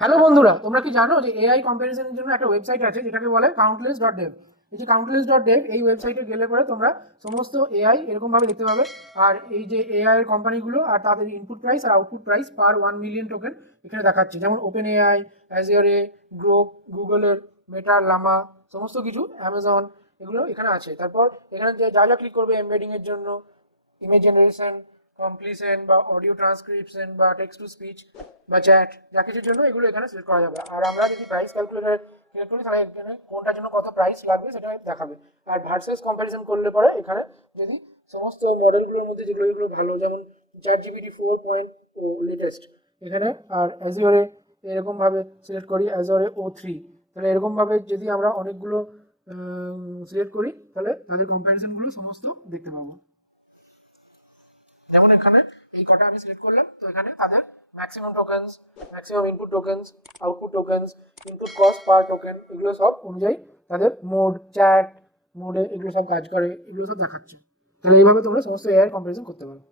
Hello বন্ধুরা, তোমরা কি জানো যে এআই কম্প্যারিজনের জন্য একটা ওয়েবসাইট আছে যেটাকে বলে countless.dev। এই যে countless.dev এই ওয়েবসাইটে গেলে পরে তোমরা সমস্ত এআই এরকম ভাবে দেখতে পাবে। আর এই যে এআই এর কোম্পানিগুলো আর তাদের ইনপুট প্রাইস আর output price per 1 million token এখানে দেখাচ্ছে, যেমন ওপেন এআই, অ্যাজিওরে, গ্রোক, গুগলের, মেটার, লামা, সমস্ত কিছু, অ্যামাজন, এগুলো এখানে আছে। তারপর এখানে যে যা যা ক্লিক করবে এমবেডিং এর জন্য, ইমেজ জেনারেশন, কমপ্লিশন বা অডিও ট্রান্সক্রিপশন বা টেক্সট টু স্পিচ বা চ্যাট, যা কিছুর জন্য এগুলো এখানে সিলেক্ট করা যাবে। আর আমরা যদি প্রাইস ক্যালকুলেটর সিলেক্ট করি তাহলে এখানে কোনটার জন্য কত প্রাইস লাগবে সেটা দেখাবে। আর ভার্সেস কম্প্যারিজন করলে পরে এখানে যদি সমস্ত মডেলগুলোর মধ্যে যেগুলো যেগুলো ভালো, যেমন ChatGPT 4.0 লেটেস্ট এখানে, আর অ্যাজিওরে এরকমভাবে সিলেক্ট করি অ্যাজিওরে O3, তাহলে এরকমভাবে যদি আমরা অনেকগুলো সিলেক্ট করি তাহলে তাদের কম্প্যারিজনগুলো সমস্ত দেখতে পাবো। যেমন এখানে এই কটা আমি সিলেক্ট করলাম, তো এখানে তাদের maximum tokens, maximum input tokens, output tokens, input cost per token, এগুলো সব অনুযায়ী তাদের মোড, চ্যাট মোডে এগুলো সব কাজ করে, এগুলো সব দেখাচ্ছে। তাহলে এইভাবে তোমরা সমস্ত এআই কম্পারিজন করতে পারো।